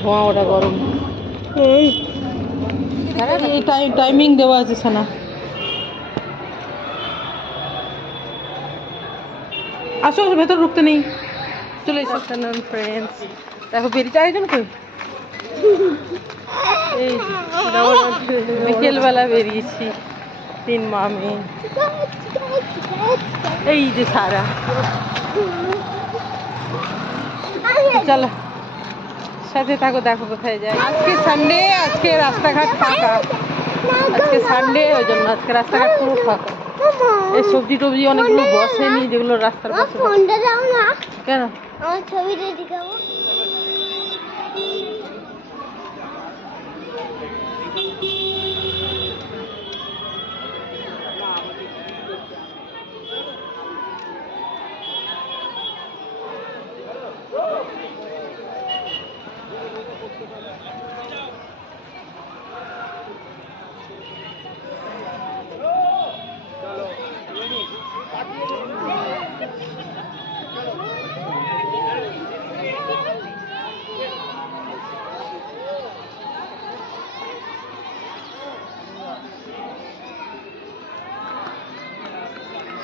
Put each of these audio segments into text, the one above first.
ধোঁয়া ওটা গরম। এই টাইমিং দেওয়া আছে সানা। আসো ভেতর ঢুকতে নেই, চলে এসো। ফ্রেন্ডস দেখো বেরিয়ে আয়োজন কই, এই বিকেলবেলা বেরিয়েছি তিন মামে। এই যে সারা, চলো সাথে থাকো, দেখো কোথায় যায়। আজকে সানডে, আজকে রাস্তাঘাট ফাঁকা, আজকে সানডে ওই জন্য আজকে রাস্তাঘাট পুরো ফাঁকা। এই সবজি টবজি অনেকগুলো বসেনি, যেগুলো রাস্তার পাশে। কেন আমার ছবিটা দেখাবো?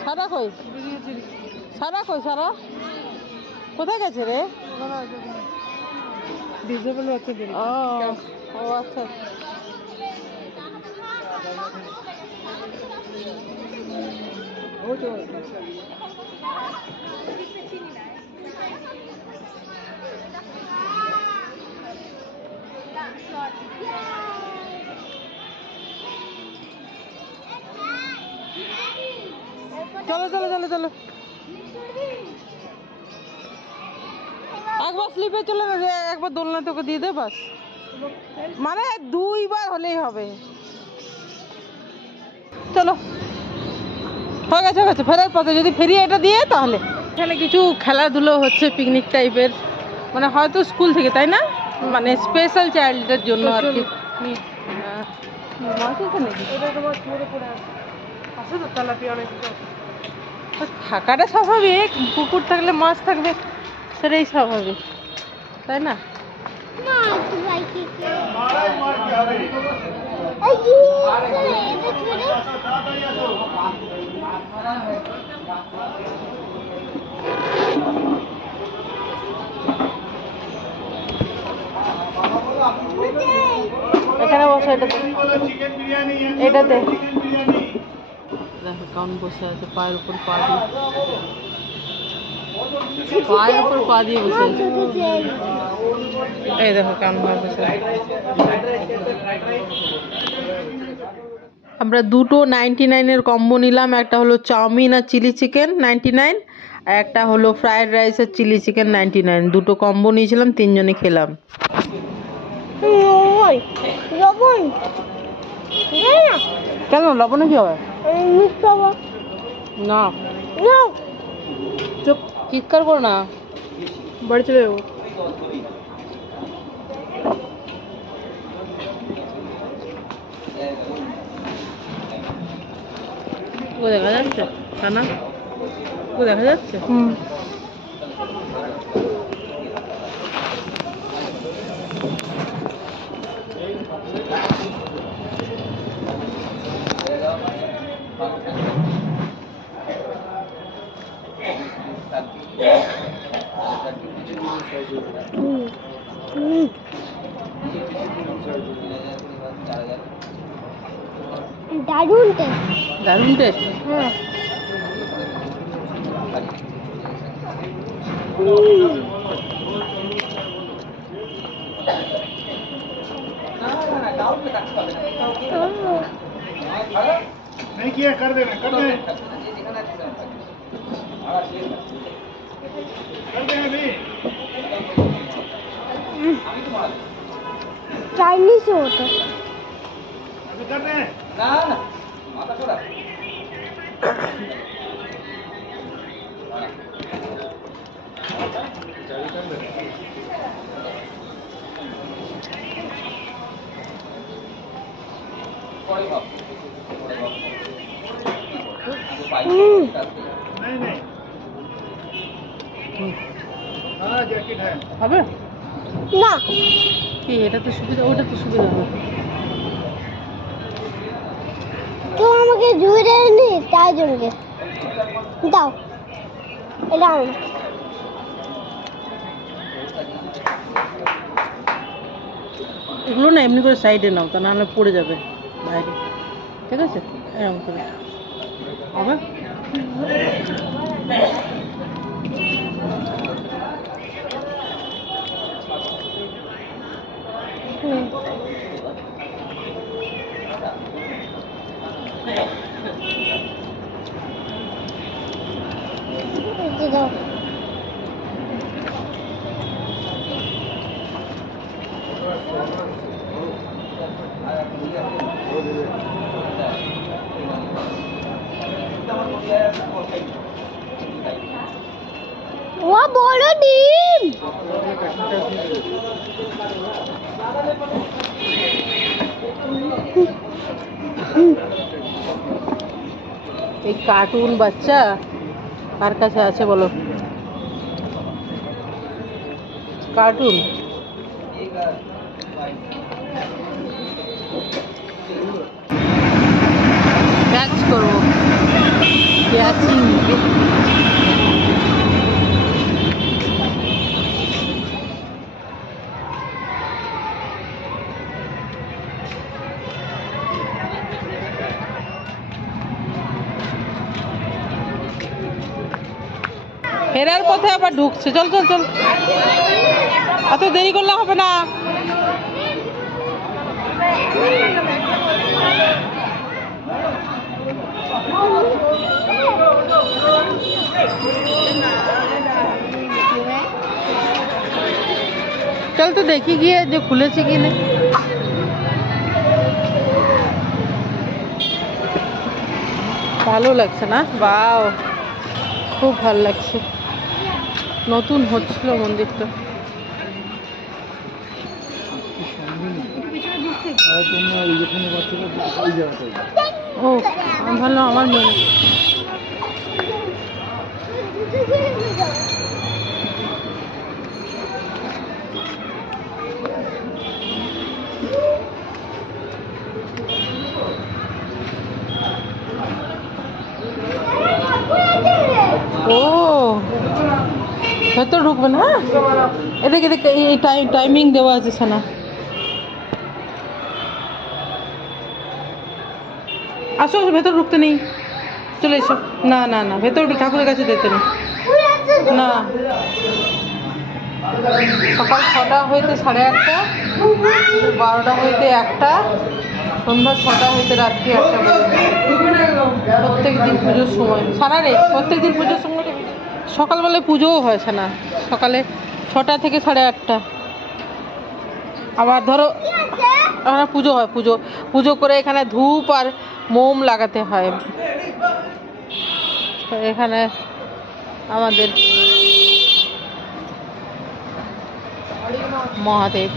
সারা কই, সারা কই, সারা কোথায় গেছে রে? ও আচ্ছা, চলো চলো চলো চলো। একবার স্লিপে চলে না, একবার দোলনা তোকে দিয়ে দে বাস, মানে দুইবার হলেই হবে। চলো হয়ে গেছে, হয়ে গেছে, ফেরার পথে যদি ফেরি এটা দিয়ে তাহলে। এখানে কিছু খেলাধুলো হচ্ছে পিকনিক টাইপের, মানে হয়তো স্কুল থেকে, তাই না? মানে স্পেশাল চাইল্ডদের জন্য আর কি। থাকাটা স্বাভাবিক, পুকুর থাকলে মাছ থাকবে, সেটাই স্বাভাবিক, তাই না? এখানে বসে, এটাতে দেখো কাউন বসে আছে, পায়ের উপর পা দিয়ে, পায়ের উপর পা দিয়ে বসে আছে। এই দেখো কাউন বসে। আমরা দুটো 99-এর কম্বো নিলাম, একটা হলো চাউমিন আর চিলি চিকেন 99, আর একটা হলো ফ্রায়েড রাইস আর চিলি চিকেন 99। দুটো কম্বো নিয়েছিলাম, তিনজনে খেলাম। কেন লবণে কি হবে? না চুপ, চিৎকার করো না, বাড়ি চলে যাবো। ও দেখা যাচ্ছে না, ও দেখা যাচ্ছে। দারুণ টেস্ট, দারুণ টেস্ট। হ্যাঁ नहीं किया, कर देना, कर देना, कर देना भी। चाइनीज होता अभी कर दें ना ना माता छोड़ा। नहीं नहीं हाँ जैकेट है। अबे না কি এটা তো সুবিধা, ওটা তো সুবিধা হবে। তো আমাকে জুড়ে দেয়নি তাই জন্য দাও এটা আমার। এগুলো না এমনি করে সাইডে নাও, তা নাহলে পড়ে যাবে বাইরে, ঠিক আছে? এরকম করে আবার দাও ও বড় ডিম। এই কার্টুন বাচ্চা কার কাছে আছে বলো? কার্টুন ক্যাচ করবো, ক্যাচিং। ফেরার পথে আবার ঢুকছে, চল চল চল, এত দেরি করলে হবে না। চল তো দেখি গিয়ে যে খুলেছে কি না। ভালো লাগছে না? বাও, খুব ভালো লাগছে। নতুন হচ্ছিল মন্দিরটা। ও আমি ভাবলাম আমার মেয়ে। ও ভেতর ঢুকবে না? এদিকে এদিকে এই টাইমিং দেওয়া আছে সানা। আসো ভেতর ঢুকতে নেই, চলে এসো। না না না, ভেতর ঠাকুরের কাছে যেতে নেই না। সকাল 6টা হইতে 8:30, 12টা হইতে 1টা, সন্ধ্যা 6টা হইতে রাত্রি 1টা পর্যন্ত। প্রত্যেক দিন পুজোর সময় সারা রে, প্রত্যেক দিন পুজোর সময় সকালবেলায় পুজোও হয় না, সকালে 6টা থেকে 8:30। আবার ধরো পুজো হয়, পুজো করে এখানে ধূপ আর মোম লাগাতে হয়। এখানে আমাদের মহাদেব।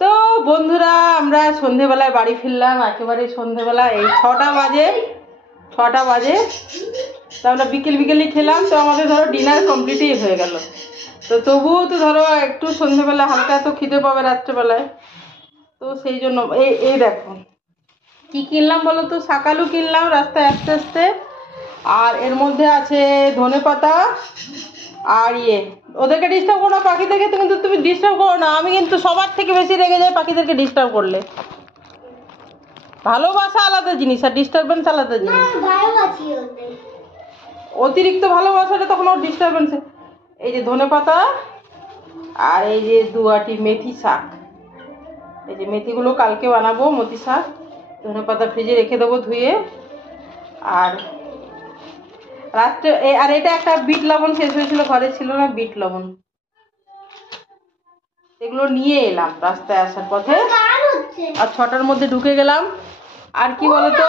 তো বন্ধুরা আমরা সন্ধেবেলায় বাড়ি ফিরলাম, একেবারে সন্ধেবেলা। এই 6টা বাজে তো আমরা বিকেলই খেলাম। তো আমাদের ধরো ডিনার কমপ্লিটই হয়ে গেল। তো তবুও তো ধরো একটু সন্ধেবেলা হালকা তো খিদে পাবে রাত্রেবেলায়, তো সেই জন্য এই দেখো কি কিনলাম বলো তো। শাকালু কিনলাম রাস্তায় আস্তে আস্তে, আর এর মধ্যে আছে ধনেপাতা আর ওদেরকে ডিস্টার্ব করো না, পাখিদেরকে কিন্তু তুমি ডিস্টার্ব করো না। আমি কিন্তু সবার থেকে বেশি রেগে যাই পাখিদেরকে ডিস্টার্ব করলে। ভালোবাসা আলাদা জিনিস আর ডিস্টারবেন্স আলাদা জিনিস। অতিরিক্ত ভালোবাসাটা তখন ওর ডিস্টারবেন্স। এই যে ধনেপাতা আর এই যে 2 আঁটি মেথি শাক, এই যে মেথিগুলো কালকে বানাবো মতি শাক। ধনেপাতা ফ্রিজে রেখে দেবো ধুয়ে। আর রাত্রে আর এটা একটা বিট লবণ শেষ হয়েছিল, ঘরে ছিল না বিট লবণ, এগুলো নিয়ে এলাম রাস্তায় আসার পথে। আর 6টার মধ্যে ঢুকে গেলাম। আর কি বলতো,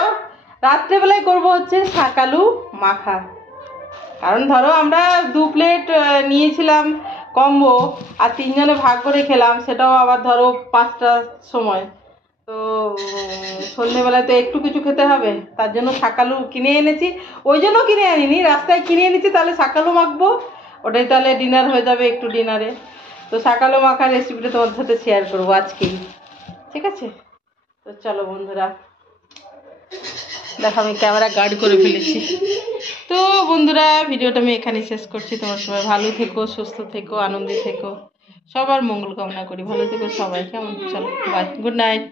রাত্রেবেলায় করবো হচ্ছে শাকালু মাখা। কারণ ধরো আমরা 2 প্লেট নিয়েছিলাম কম্বো, আর 3 জনে ভাগ করে খেলাম, সেটাও আবার ধরো 5টার সময়। তো সন্ধ্যেবেলায় তো একটু কিছু খেতে হবে, তার জন্য শাকালু কিনে এনেছি। ওই জন্য কিনে আনিনি, রাস্তায় কিনে এনেছি, তাহলে শাকালু মাখবো, ওটাই তাহলে ডিনার হয়ে যাবে একটু ডিনারে। তো শাকালু মাখার রেসিপিটা তোমার সাথে শেয়ার করবো আজকেই, ঠিক আছে? তো চলো বন্ধুরা, দেখো আমি ক্যামেরা গার্ড করে ফেলেছি। তো বন্ধুরা, ভিডিওটা আমি এখানেই শেষ করছি। তোমার সবাই ভালো থেকো, সুস্থ থেকো, আনন্দে থেকো, সবার মঙ্গল কামনা করি। ভালো থেকো সবাই, কেমন? চলো বাই, গুড নাইট।